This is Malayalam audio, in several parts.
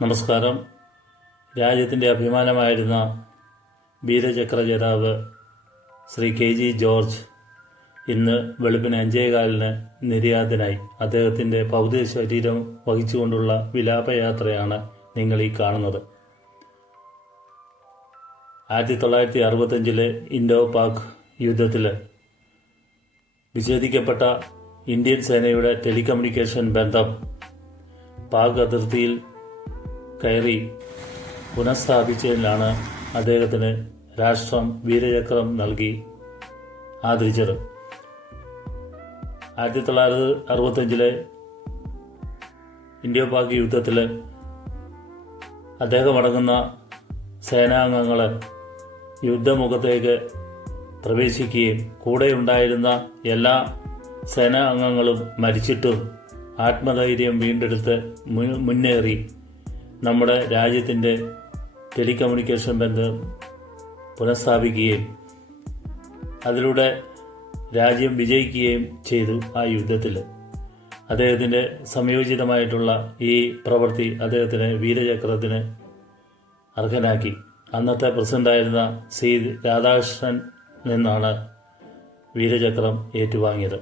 നമസ്കാരം. രാജ്യത്തിൻ്റെ അഭിമാനമായിരുന്ന വീരചക്ര ജേതാവ് ശ്രീ KG ജോർജ് ഇന്ന് വെളുപ്പിന് 5:15 നിര്യാതനായി. അദ്ദേഹത്തിൻ്റെ ഭൗതിക ശരീരം വഹിച്ചുകൊണ്ടുള്ള വിലാപയാത്രയാണ് നിങ്ങൾ ഈ കാണുന്നത്. 1965 ഇൻഡോ പാക് യുദ്ധത്തിൽ വിച്ഛേദിക്കപ്പെട്ട ഇന്ത്യൻ സേനയുടെ ടെലികമ്മ്യൂണിക്കേഷൻ ബന്ധം പാക് അതിർത്തിയിൽ കയറി പുനഃസ്ഥാപിച്ചതിലാണ് അദ്ദേഹത്തിന് രാഷ്ട്രം വീരചക്രം നൽകി ആദരിച്ചത്. 1965 ഇൻഡോ പാക് യുദ്ധത്തിൽ അദ്ദേഹമടങ്ങുന്ന സേനാംഗങ്ങൾ യുദ്ധമുഖത്തേക്ക് പ്രവേശിക്കുകയും കൂടെയുണ്ടായിരുന്ന എല്ലാ സേനാ അംഗങ്ങളും മരിച്ചിട്ടും ആത്മധൈര്യം വീണ്ടെടുത്ത് മുന്നേറി നമ്മുടെ രാജ്യത്തിൻ്റെ ടെലികമ്മ്യൂണിക്കേഷൻ ബന്ധം പുനഃസ്ഥാപിക്കുകയും അതിലൂടെ രാജ്യം വിജയിക്കുകയും ചെയ്തു. ആ യുദ്ധത്തിൽ അദ്ദേഹത്തിൻ്റെ സംയോജിതമായിട്ടുള്ള ഈ പ്രവൃത്തി അദ്ദേഹത്തിന് വീരചക്രത്തിന് അർഹനാക്കി. അന്നത്തെ പ്രസിഡന്റായിരുന്ന സി രാധാകൃഷ്ണൻ നിന്നാണ് വീരചക്രം ഏറ്റുവാങ്ങിയത്.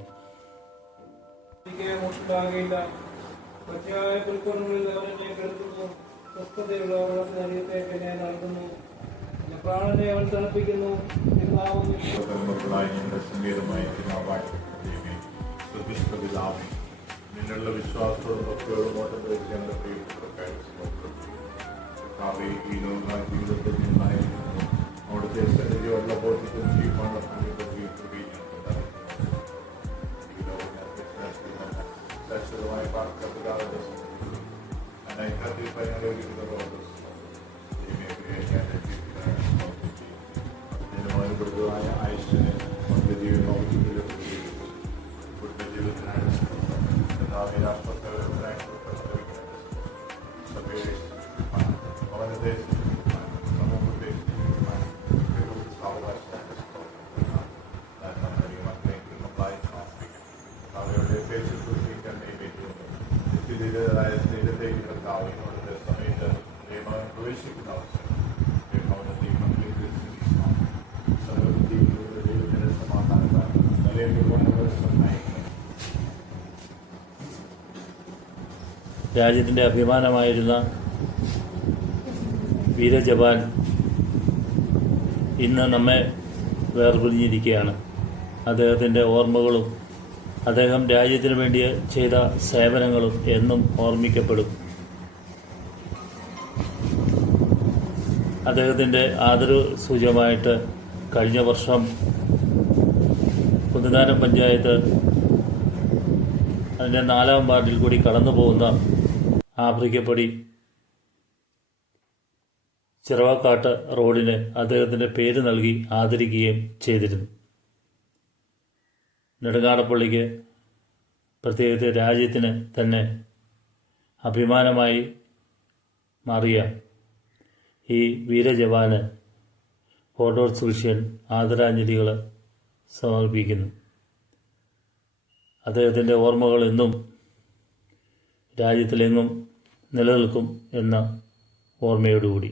പ്രാണനെ അവൻ തണുപ്പിക്കുന്നു. നിന്നുള്ള വിശ്വാസത്തോടൊക്കെ ഓട്ടം പ്രവേശിക്കാൻ ഈ ലോക ജീവിതത്തിൽ നിന്നായിരുന്നു അവിടുത്തെ സന്നിധിയുള്ള ബോധ്യത്തിൽ ചെയ്യുവാനുള്ള ശാശ്വതമായി പാർക്കപ്പെടാതെ മറുപടിയായ ആയുഷിനെ നമ്മുടെ ജീവിതത്തിൽ ജീവിതത്തിനാണ് അവരുടെ പേര് സൂക്ഷിക്കാൻ നിത്യജീവിതരായ സ്നേഹത്തേക്ക് കർത്താവിനോട് സമയത്ത് നിയമം പ്രവേശിക്കുന്ന അവസരം രാജ്യത്തിൻ്റെ അഭിമാനമായിരുന്ന വീരജവാൻ ഇന്ന് നമ്മെ വേർപിരിഞ്ഞിരിക്കുകയാണ്. അദ്ദേഹത്തിൻ്റെ ഓർമ്മകളും അദ്ദേഹം രാജ്യത്തിന് വേണ്ടി ചെയ്ത സേവനങ്ങളും എന്നും ഓർമ്മിക്കപ്പെടും. അദ്ദേഹത്തിൻ്റെ ആദരവ് സൂചകമായിട്ട് കഴിഞ്ഞ വർഷം കുന്നദാനം പഞ്ചായത്ത് അതിൻ്റെ 4-ാം വാർഡിൽ കൂടി കടന്നു പോകുന്ന ആഫ്രിക്കപ്പടി ചിറവക്കാട്ട് റോഡിന് അദ്ദേഹത്തിൻ്റെ പേര് നൽകി ആദരിക്കുകയും ചെയ്തിരുന്നു. നെടുങ്ങാടപ്പള്ളിക്ക് പ്രത്യേകിച്ച് രാജ്യത്തിന് തന്നെ അഭിമാനമായി മാറിയ ഈ വീരജവാന് ഫോർഡോർസ് വിഷ്യൻ ആദരാഞ്ജലികൾ സമർപ്പിക്കുന്നു. അദ്ദേഹത്തിൻ്റെ ഓർമ്മകൾ എന്നും രാജ്യത്തിലെങ്ങും നിലനിൽക്കും എന്ന ഓർമ്മയോടുകൂടി